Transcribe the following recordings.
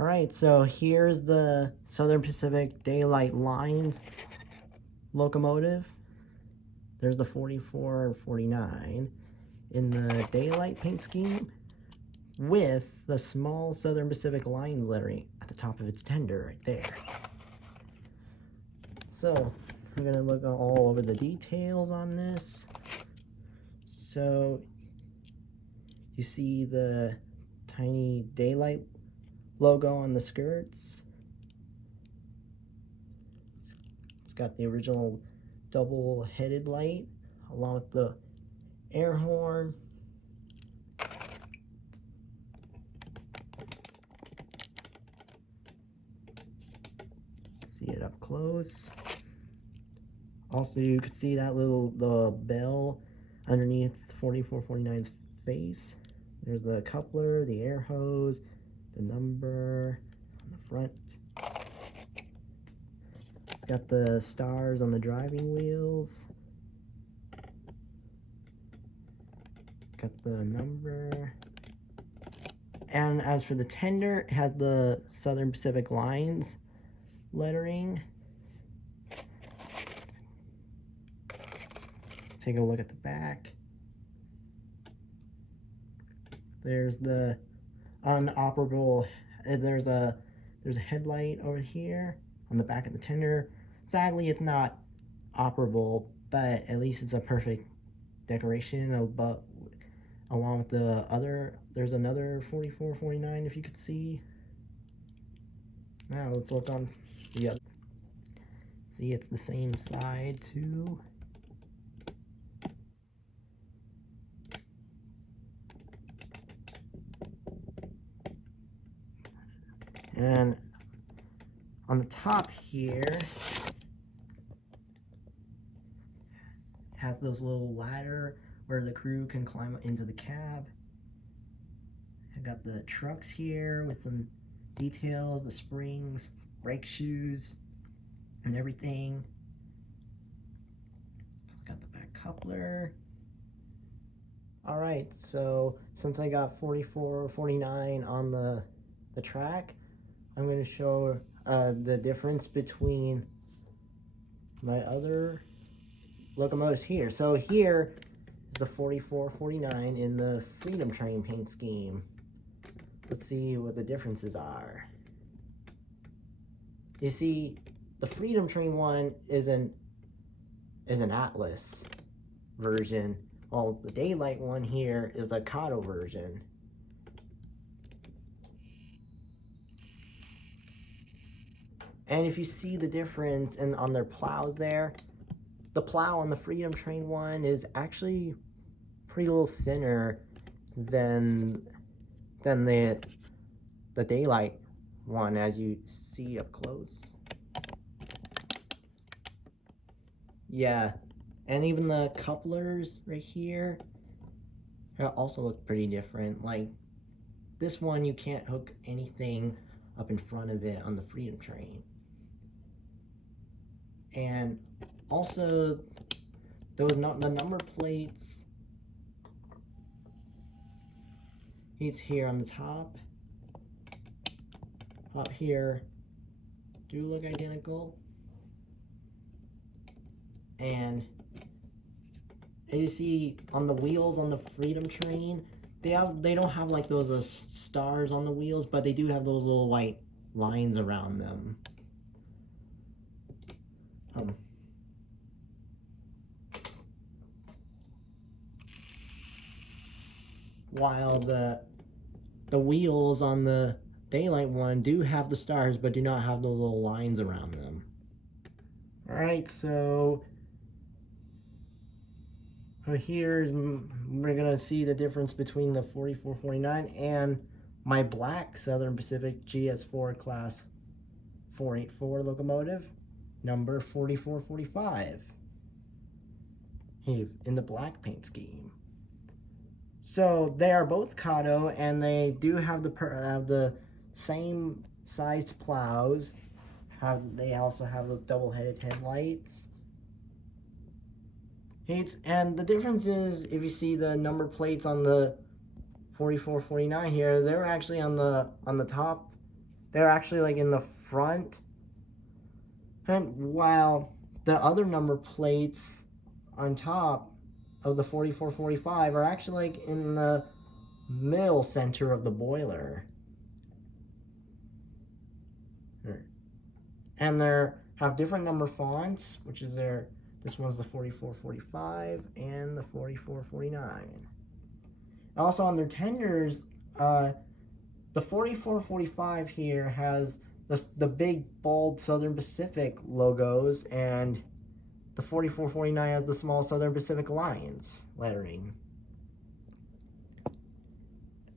All right, so here's the Southern Pacific Daylight Lines locomotive. There's the 4449 in the daylight paint scheme with the small Southern Pacific Lines lettering at the top of its tender right there. So we're gonna look all over the details on this. So you see the tiny daylight logo on the skirts. It's got the original double-headed light along with the air horn. See it up close. Also, you can see that the bell underneath 4449's face. There's the coupler, the air hose, the number on the front. It's got the stars on the driving wheels. Got the number. And as for the tender, it has the Southern Pacific Lines lettering. Take a look at the back. There's the unoperable, there's a headlight over here on the back of the tender. Sadly, it's not operable, but at least it's a perfect decoration. But along with the other, there's another 4449 if you could see. Now let's look on the other. See, it's the same side too. And on the top here, it has this little ladder where the crew can climb into the cab. I got the trucks here with some details, the springs, brake shoes, and everything. Got the back coupler. Alright, so since I got 4449 on the track, I'm going to show the difference between my other locomotives here. So here is the 4449 in the Freedom Train paint scheme. Let's see what the differences are. You see, the Freedom Train one is an Atlas version, while the Daylight one here is the Kato version. And if you see the difference on their plows there, the plow on the Freedom Train one is actually pretty little thinner than the Daylight one, as you see up close. Yeah, and even the couplers right here also look pretty different. Like this one, you can't hook anything up in front of it on the Freedom Train. And also, the number plates, it's here on the top. Up here do look identical. And as you see on the wheels on the Freedom Train, they don't have like those stars on the wheels, but they do have those little white lines around them. While the wheels on the Daylight one do have the stars, but do not have those little lines around them. Alright, so here's, we're gonna see the difference between the 4449 and my black Southern Pacific GS4 class 484 locomotive, number 4445, in the black paint scheme. So they are both Kato, and they do have the same sized plows. They also have those double-headed headlights. And the difference is, if you see the number plates on the 4449 here, they're actually on the top they're actually like in the front, and while the other number plates on top of the 4445 are actually like in the middle center of the boiler. And they have different number fonts, which is this one's the 4445 and the 4449. Also on their tenders, the 4445 here has the big bold Southern Pacific logos, and the 4449 has the small Southern Pacific Alliance lettering.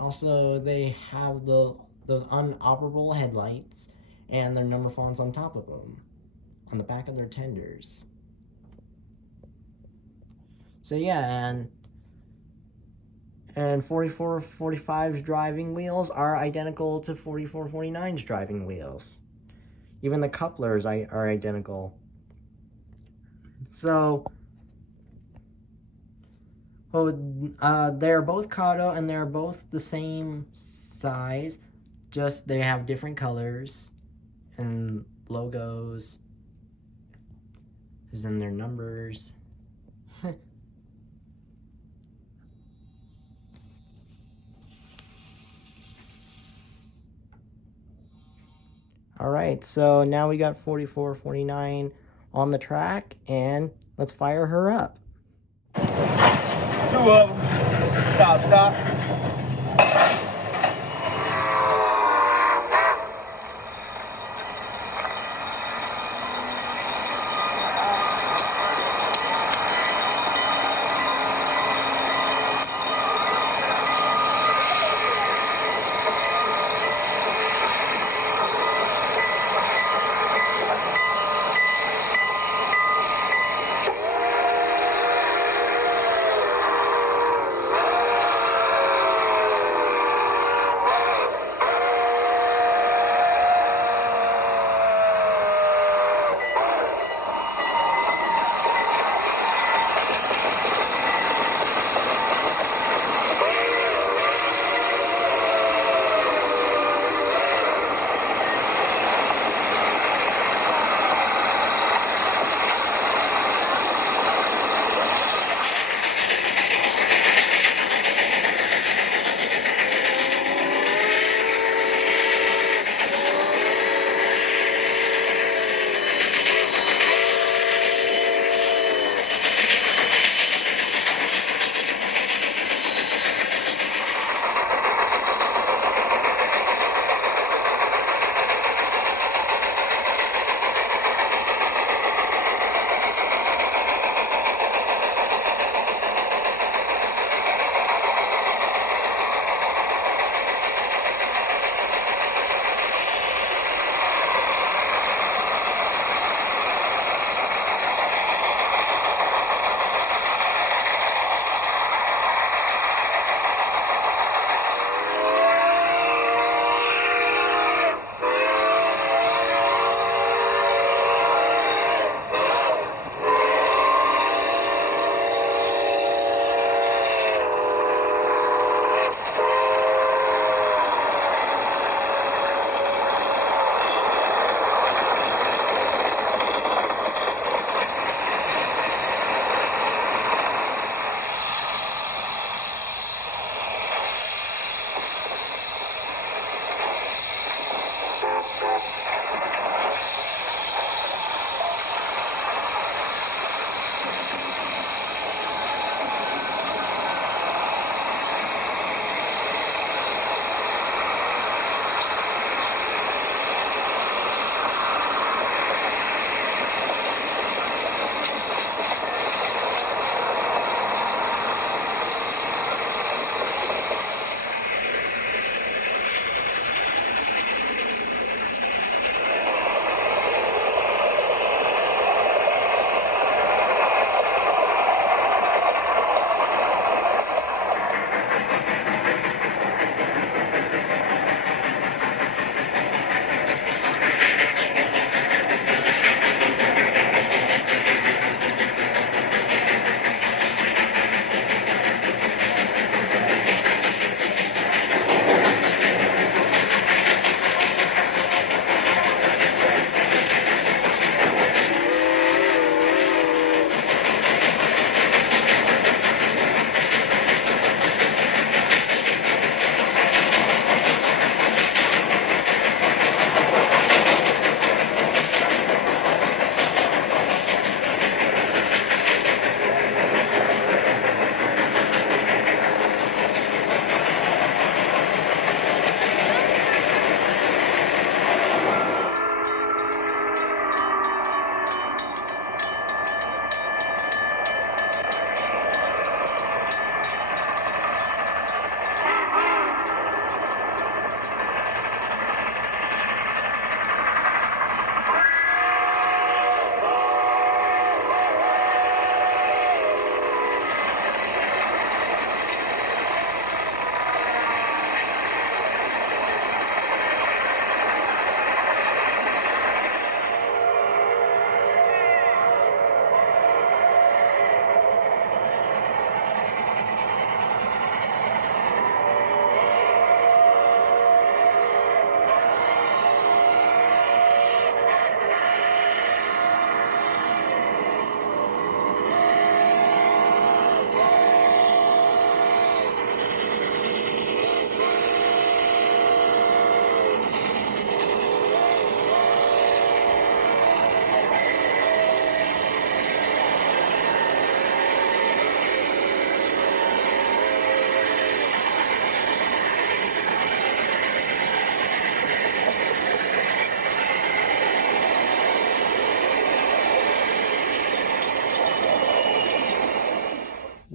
Also, they have those unoperable headlights and their number fonts on top of them, on the back of their tenders. So yeah, and 4445's driving wheels are identical to 4449's driving wheels. Even the couplers are identical. So, they're both Kato and they're both the same size, just they have different colors and logos, as in their numbers. Alright, so now we got 4449 on the track, and let's fire her up. 2 of them. Stop, stop.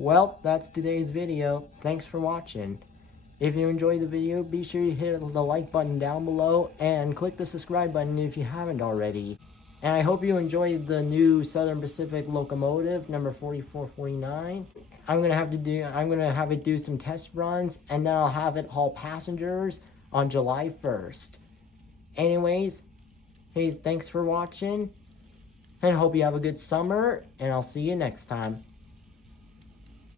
Well, that's today's video. Thanks for watching. If you enjoyed the video, be sure you hit the like button down below and click the subscribe button if you haven't already. And I hope you enjoyed the new Southern Pacific Locomotive number 4449. I'm gonna have it do some test runs, and then I'll have it haul passengers on July 1st. Anyways, hey, thanks for watching, and hope you have a good summer, and I'll see you next time.